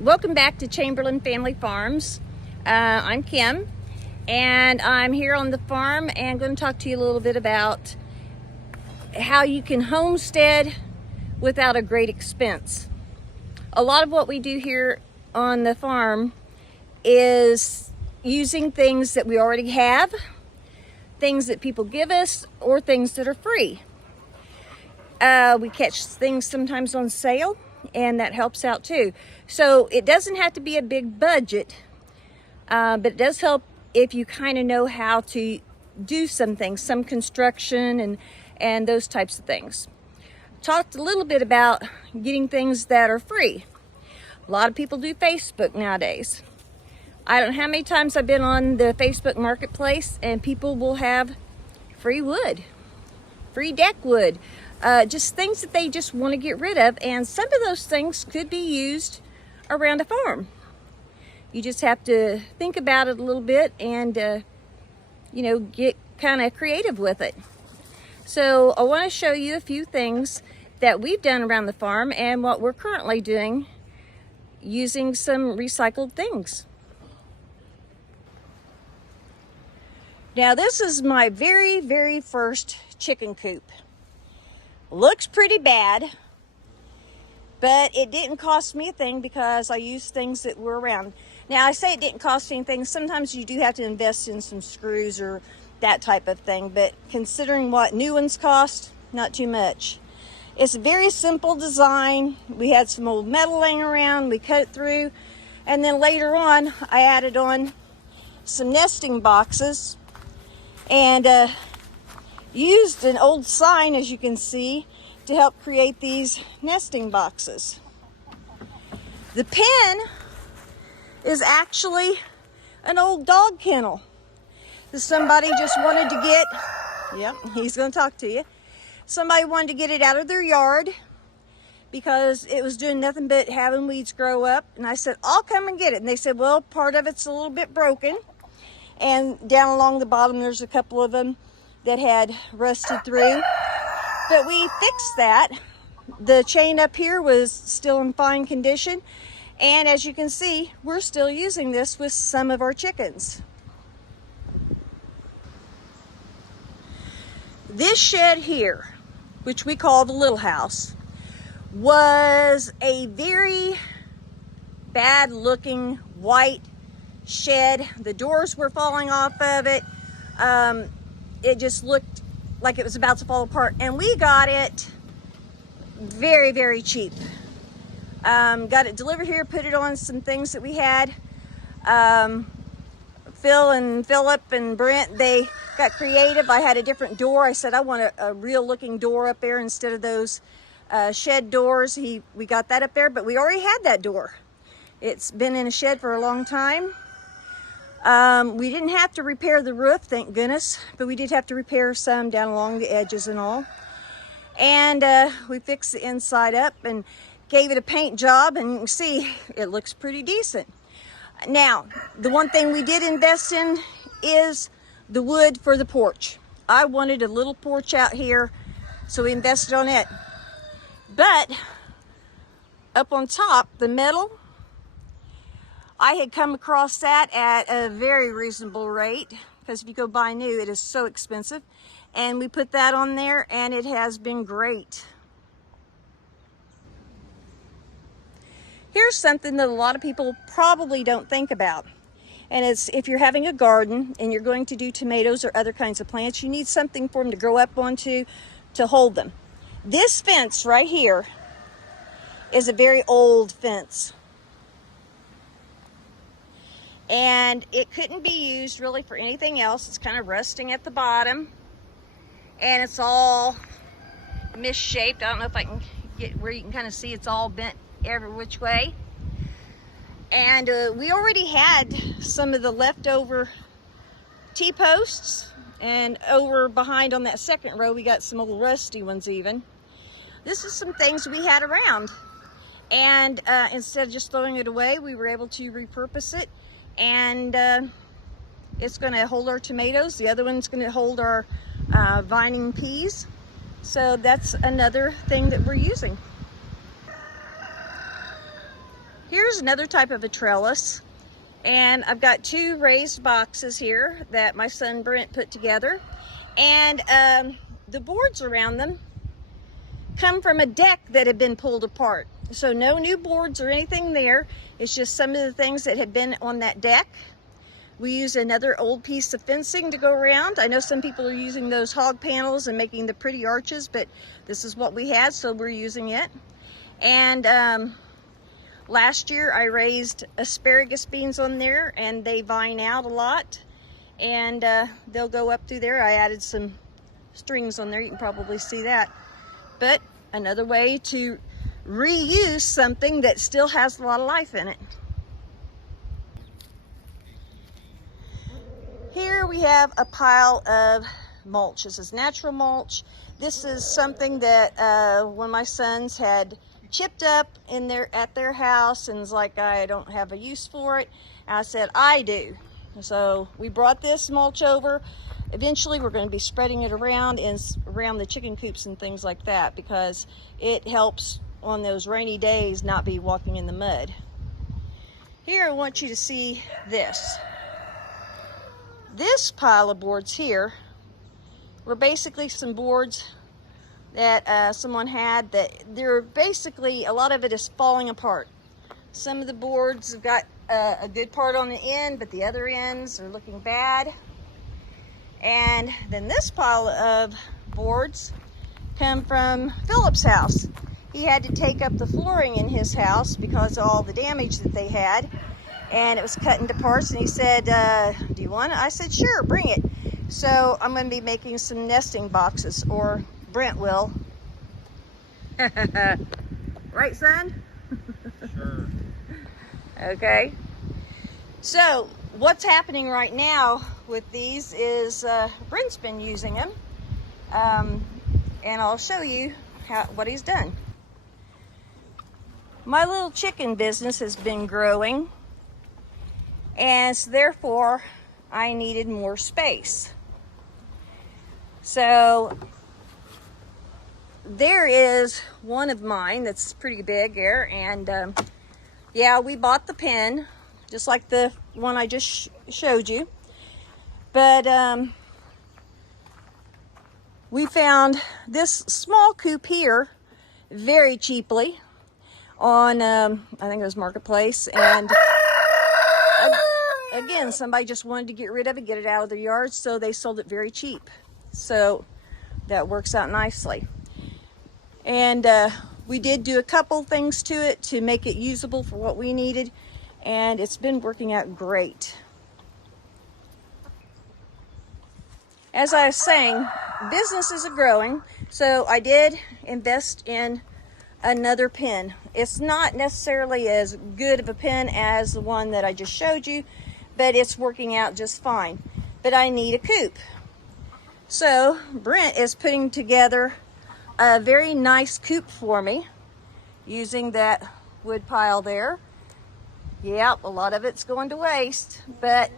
Welcome back to Chamberlain Family Farms. I'm Kim, and I'm here on the farm and going to talk to you a little bit about how you can homestead without a great expense. A lot of what we do here on the farm is using things that we already have, things that people give us, or things that are free. We catch things sometimes on sale, and that helps out too. So it doesn't have to be a big budget, but it does help if you kind of know how to do some things, some construction and those types of things. Talked a little bit about getting things that are free. A lot of people do Facebook nowadays. I don't know how many times I've been on the Facebook marketplace and people will have free wood, free deck wood, just things that they just want to get rid of, and some of those things could be used around a farm. You just have to think about it a little bit and get kind of creative with it. So I want to show you a few things that we've done around the farm and what we're currently doing using some recycled things. Now this is my very first chicken coop. Looks pretty bad, but it didn't cost me a thing because I used things that were around. Now I say it didn't cost anything. Sometimes you do have to invest in some screws or that type of thing, but considering what new ones cost, not too much. It's a very simple design. We had some old metal laying around, we cut it through, and then later on I added on some nesting boxes and used an old sign, as you can see, to help create these nesting boxes. The pen is actually an old dog kennel that somebody just wanted to get. Yep, he's going to talk to you. Somebody wanted to get it out of their yard because it was doing nothing but having weeds grow up. And I said, I'll come and get it. And they said, well, part of it's a little bit broken. And down along the bottom, there's a couple of them that had rusted through, but we fixed that. The chain up here was still in fine condition, and as you can see, we're still using this with some of our chickens. This shed here, which we call the little house, was a very bad looking white shed. The doors were falling off of it. It just looked like it was about to fall apart, and we got it very cheap. Got it delivered here, put it on some things that we had. Phil and Philip and Brent, they got creative. I had a different door. I said I want a real looking door up there instead of those shed doors. We got that up there, but we already had that door. It's been in a shed for a long time. We didn't have to repair the roof, thank goodness, but we did have to repair some down along the edges and all. And we fixed the inside up and gave it a paint job, and you can see it looks pretty decent. Now, the one thing we did invest in is the wood for the porch. I wanted a little porch out here, so we invested on it. But up on top, the metal, I had come across that at a very reasonable rate, because if you go buy new, it is so expensive. And we put that on there, and it has been great. Here's something that a lot of people probably don't think about. And it's if you're having a garden and you're going to do tomatoes or other kinds of plants, you need something for them to grow up onto to hold them. This fence right here is a very old fence. And it couldn't be used really for anything else. It's kind of rusting at the bottom, and it's all misshaped. I don't know if I can get where you can kind of see it's all bent every which way. And we already had some of the leftover T-posts, and over behind on that second row we got some old rusty ones even. This is some things we had around, and instead of just throwing it away, we were able to repurpose it. And it's going to hold our tomatoes. The other one's going to hold our vining peas. So that's another thing that we're using. Here's another type of a trellis, and I've got two raised boxes here that my son Brent put together, and the boards around them come from a deck that had been pulled apart. So no new boards or anything there. It's just some of the things that had been on that deck. We used another old piece of fencing to go around. I know some people are using those hog panels and making the pretty arches, but this is what we had, so we're using it. And last year I raised asparagus beans on there, and they vine out a lot, and they'll go up through there. I added some strings on there, you can probably see that. But another way to reuse something that still has a lot of life in it. Here we have a pile of mulch. This is natural mulch. This is something that one of my sons had chipped up at their house and was like, I don't have a use for it. And I said, I do. So we brought this mulch over. Eventually we're going to be spreading it around the chicken coops and things like that, because it helps on those rainy days not be walking in the mud. Here I want you to see this. This pile of boards here were basically some boards that someone had that they're basically, a lot of it is falling apart. Some of the boards have got a good part on the end, but the other ends are looking bad. And then this pile of boards come from Philip's house. He had to take up the flooring in his house because of all the damage that they had, and it was cut into parts, and he said, do you want it? I said, sure, bring it. So I'm going to be making some nesting boxes, or Brent will. Right, son? Sure. Okay. So what's happening right now with these is Brent's been using them, and I'll show you what he's done. My little chicken business has been growing, and so therefore I needed more space. So there is one of mine that's pretty big here, and yeah, we bought the pen just like the one I just showed you, but we found this small coop here very cheaply on I think it was Marketplace, and again, somebody just wanted to get rid of it, get it out of their yard, so they sold it very cheap. So that works out nicely. And we did do a couple things to it to make it usable for what we needed, and it's been working out great. As I was saying, businesses are growing, so I did invest in another pen. It's not necessarily as good of a pen as the one that I just showed you, but it's working out just fine. But I need a coop. So Brent is putting together a very nice coop for me using that wood pile there. Yep, a lot of it's going to waste, but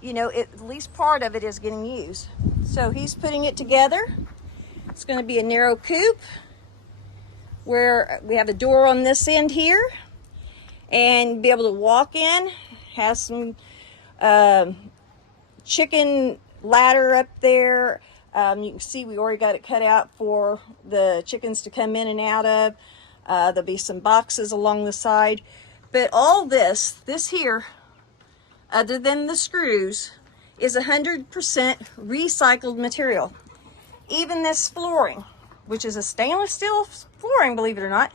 you know, at least part of it is getting used. So he's putting it together. It's going to be a narrow coop where we have a door on this end here, and be able to walk in. Has some chicken ladder up there. You can see we already got it cut out for the chickens to come in and out of. There'll be some boxes along the side. But all this here, other than the screws, is 100% recycled material. Even this flooring, which is a stainless steel flooring, believe it or not.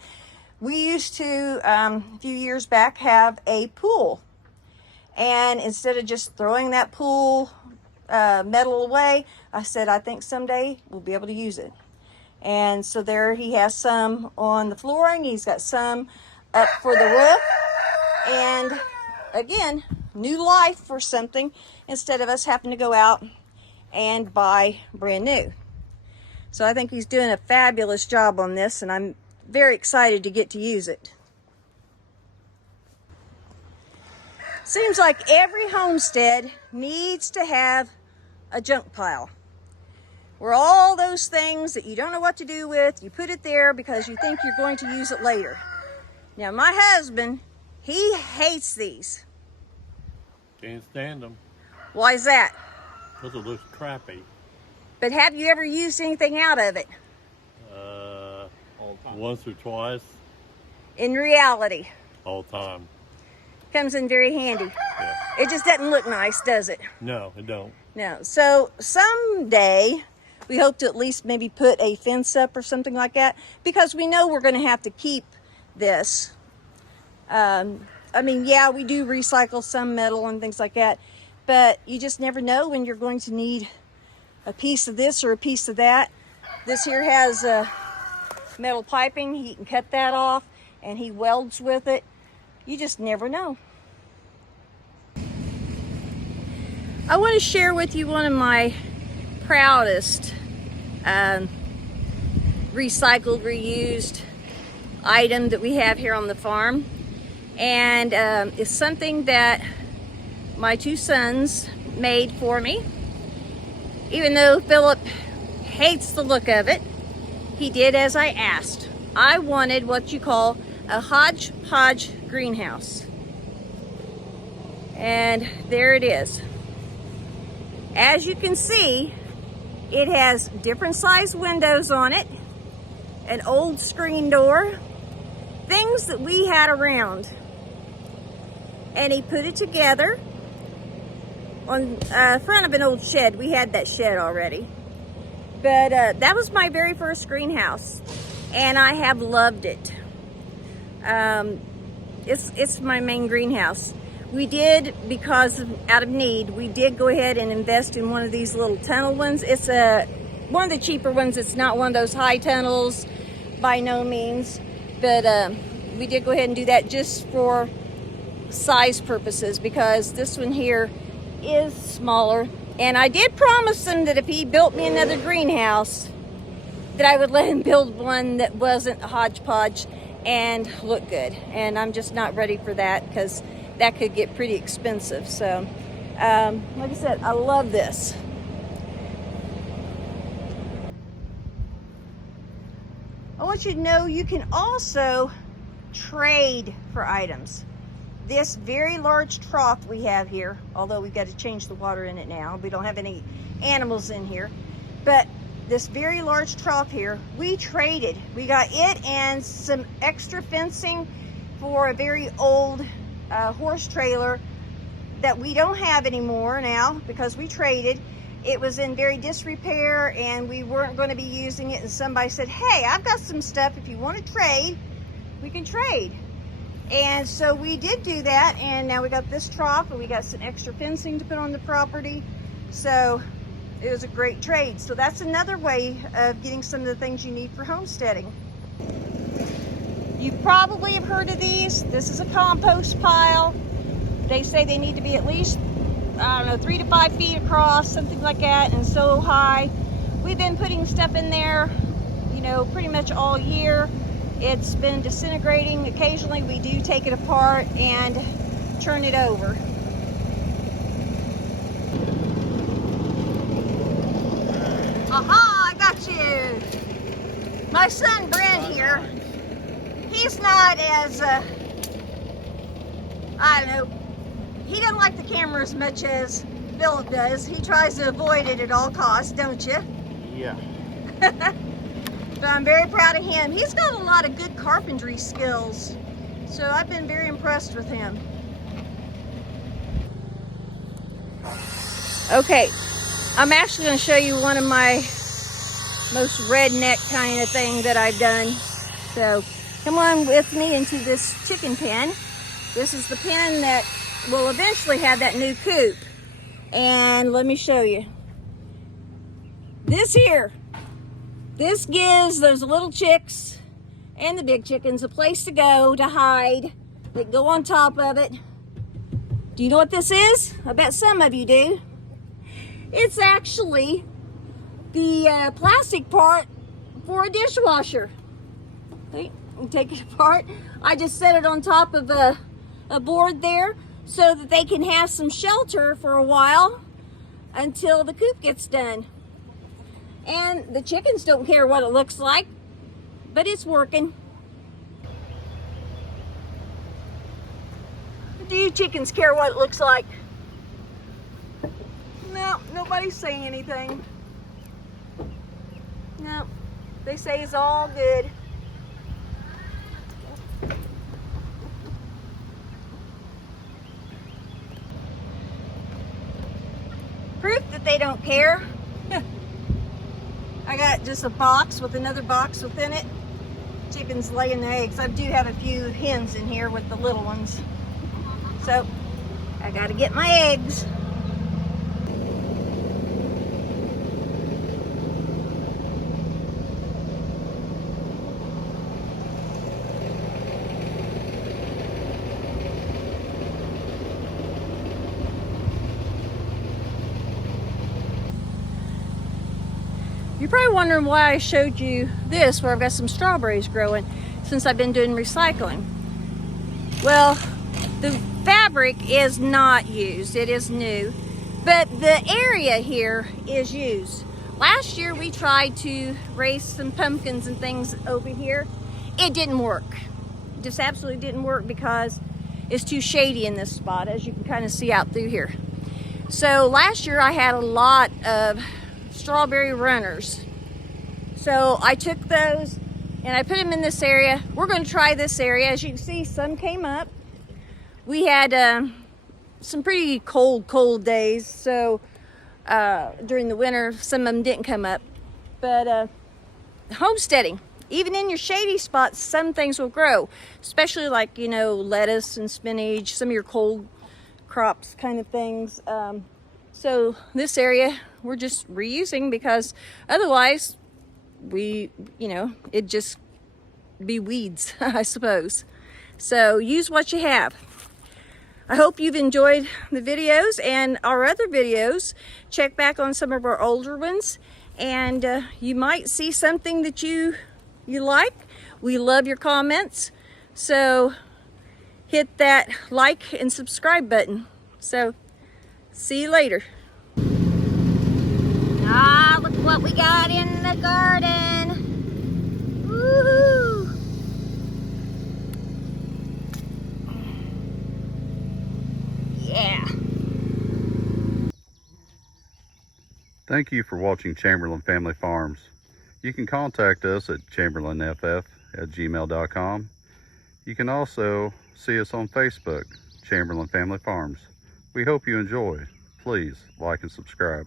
We used to, a few years back, have a pool. And instead of just throwing that pool metal away, I said, I think someday we'll be able to use it. And so there he has some on the flooring. He's got some up for the roof. And again, new life for something instead of us having to go out and buy brand new. So I think he's doing a fabulous job on this, and I'm very excited to get to use it. Seems like every homestead needs to have a junk pile, where all those things that you don't know what to do with, you put it there because you think you're going to use it later. Now my husband, he hates these. Can't stand them. Why is that? Because it looks crappy. But have you ever used anything out of it? Once or twice. In reality. All the time. Comes in very handy. Yeah. It just doesn't look nice, does it? No, it don't. No. So someday we hope to at least maybe put a fence up or something like that, because we know we're going to have to keep this. I mean, yeah, we do recycle some metal and things like that, but you just never know when you're going to need a piece of this or a piece of that. This here has metal piping. He can cut that off and he welds with it. You just never know. I want to share with you one of my proudest recycled, reused item that we have here on the farm. And it's something that my two sons made for me. Even though Philip hates the look of it, he did as I asked. I wanted what you call a hodgepodge greenhouse. And there it is. As you can see, it has different size windows on it, an old screen door, things that we had around. And he put it together on front of an old shed. We had that shed already. But that was my very first greenhouse, and I have loved it. It's my main greenhouse. We did, out of need, we did go ahead and invest in one of these little tunnel ones. It's one of the cheaper ones. It's not one of those high tunnels, by no means. But we did go ahead and do that just for size purposes, because this one here is smaller. And I did promise him that if he built me another greenhouse, that I would let him build one that wasn't a hodgepodge and look good. And I'm just not ready for that, because that could get pretty expensive. So, like I said, I love this. I want you to know you can also trade for items. This very large trough we have here, although we've got to change the water in it now. We don't have any animals in here. But this very large trough here, we traded. We got it and some extra fencing for a very old horse trailer that we don't have anymore now, because we traded. It was in very disrepair and we weren't going to be using it, and somebody said, hey, I've got some stuff. If you want to trade, we can trade. And so we did do that, and now we got this trough and we got some extra fencing to put on the property. So it was a great trade. So that's another way of getting some of the things you need for homesteading. You probably have heard of these. This is a compost pile. They say they need to be at least, I don't know, 3 to 5 feet across, something like that, and so high. We've been putting stuff in there, you know, pretty much all year. It's been disintegrating. Occasionally we do take it apart and turn it over. Aha, I got you. My son Brent here, he's not as, I don't know, he doesn't like the camera as much as Philip does. He tries to avoid it at all costs, don't you? Yeah. But I'm very proud of him. He's got a lot of good carpentry skills, so I've been very impressed with him. Okay, I'm actually going to show you one of my most redneck kind of thing that I've done. So come on with me into this chicken pen. This is the pen that will eventually have that new coop. And let me show you. This here. This gives those little chicks and the big chickens a place to go to hide. They go on top of it. Do you know what this is? I bet some of you do. It's actually the plastic part for a dishwasher. See, you take it apart. I just set it on top of a board there so that they can have some shelter for a while until the coop gets done. And the chickens don't care what it looks like, but it's working. Do you chickens care what it looks like? No, nobody's saying anything. No, they say it's all good. Proof that they don't care. I got just a box with another box within it. Chickens laying the eggs. I do have a few hens in here with the little ones. So I gotta get my eggs. You're probably wondering why I showed you this, where I've got some strawberries growing, since I've been doing recycling. Well, the fabric is not used, it is new, but the area here is used. Last year we tried to raise some pumpkins and things over here. It didn't work. It just absolutely didn't work because it's too shady in this spot, as you can kind of see out through here. So last year I had a lot of strawberry runners. So I took those and I put them in this area. We're going to try this area. As you can see, some came up. We had some pretty cold days. So during the winter, some of them didn't come up. But homesteading, even in your shady spots, some things will grow, especially like, you know, lettuce and spinach, some of your cold crops kind of things. So this area we're just reusing because otherwise it'd just be weeds, I suppose. So use what you have. I hope you've enjoyed the videos and our other videos. Check back on some of our older ones and you might see something that you like. We love your comments. So hit that like and subscribe button. So see you later. Ah, look what we got in the garden. Woohoo! Yeah. Thank you for watching Chamberlain Family Farms. You can contact us at chamberlainff@gmail.com. You can also see us on Facebook, Chamberlain Family Farms. We hope you enjoy. Please like and subscribe.